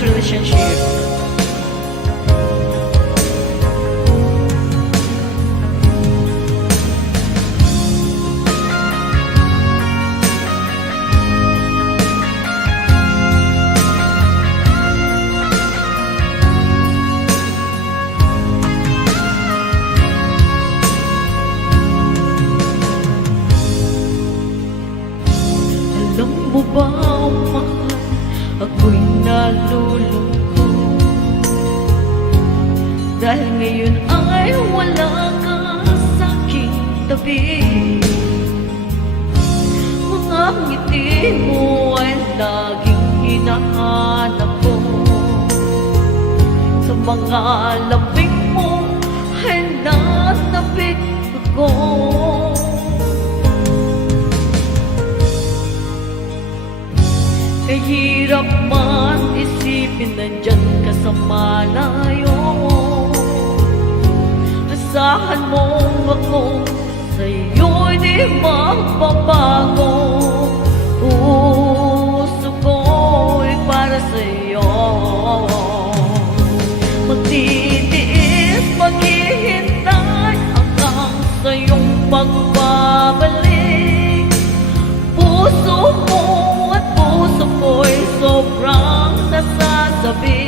distance relationship. Alam mo ba, mahal, ako'y nalulungkot dahil ngayon ay wala ka sa aking tabi. Mga ngiti mo ay laging hinahanap ko, sa mga labing mo ay natapik ako. Kahirap man isipin nandyan ka sa malayo, asahan mo ako, sa'yo'y di magbabago. Puso ko'y para sa'yo, magtitiis, maghihintay hanggang sa'yong pagbabalik. Puso mo at puso ko'y sobrang nasasabi,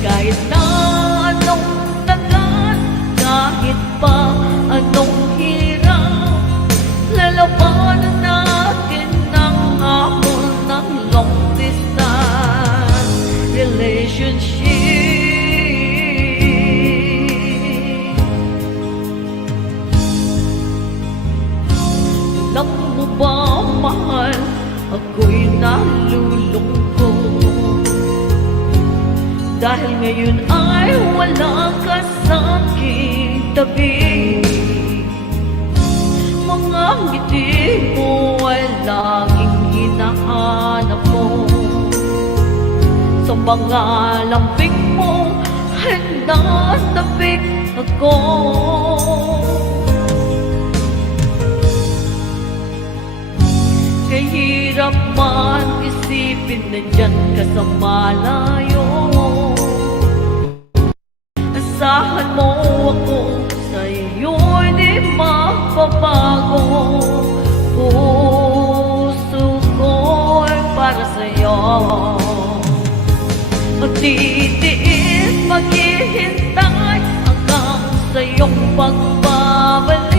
kahit na anong tagal, kahit pa anong hirap, lalabanan natin ang hamon ng long distance relationship. Alam mo ba, mahal, ako'y nalulungkot dahil ngayon ay wala ka sa aking tabi. Mga ngiti mo ay laging hinahanap ko, sa mga lambing mo ay natapik ako. Kahirap man isipin nandyan ka sa malayo, asahan mo ako, sa'yo'y di magbabago. Puso ko'y para sa'yo, magtitiis, maghihintay hanggang sa'yong pagbabalik.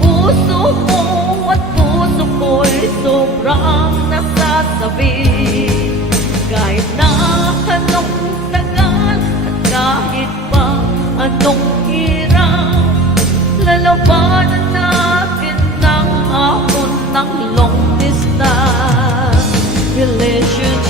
Puso mo at puso ko'y sobrang nasasabi, kahit na anong tagal at kahit pa anong hirap, lalabanan natin ang hamon ng long distance relationship.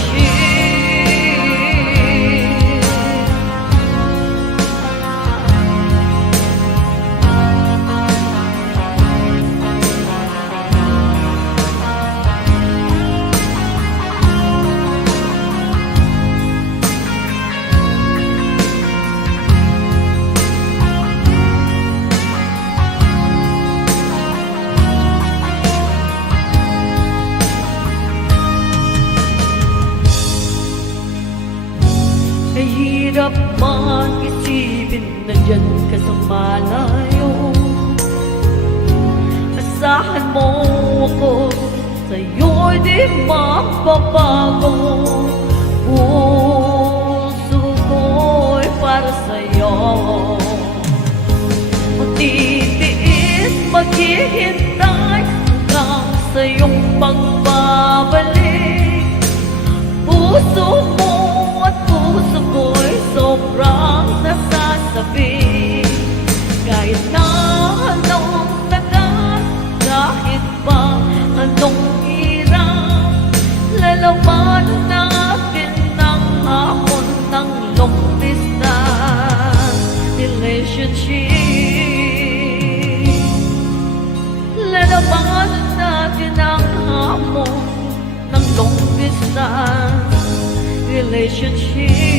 Kahirap man isipin nandyan ka sa malayo, asahan mo ako, sa'yo'y di magbabago. Puso ko'y para sa'yo, magtitiis, maghihintay hanggang sa'yong pagbabalik. Puso mo at puso ko'y sobrang nasasabi, kahit na anong tagal, kahit pa anong hirap, lalabanan natin ang hamon ng long distance relationship. Lalabanan natin ang hamon ng long distance relationship.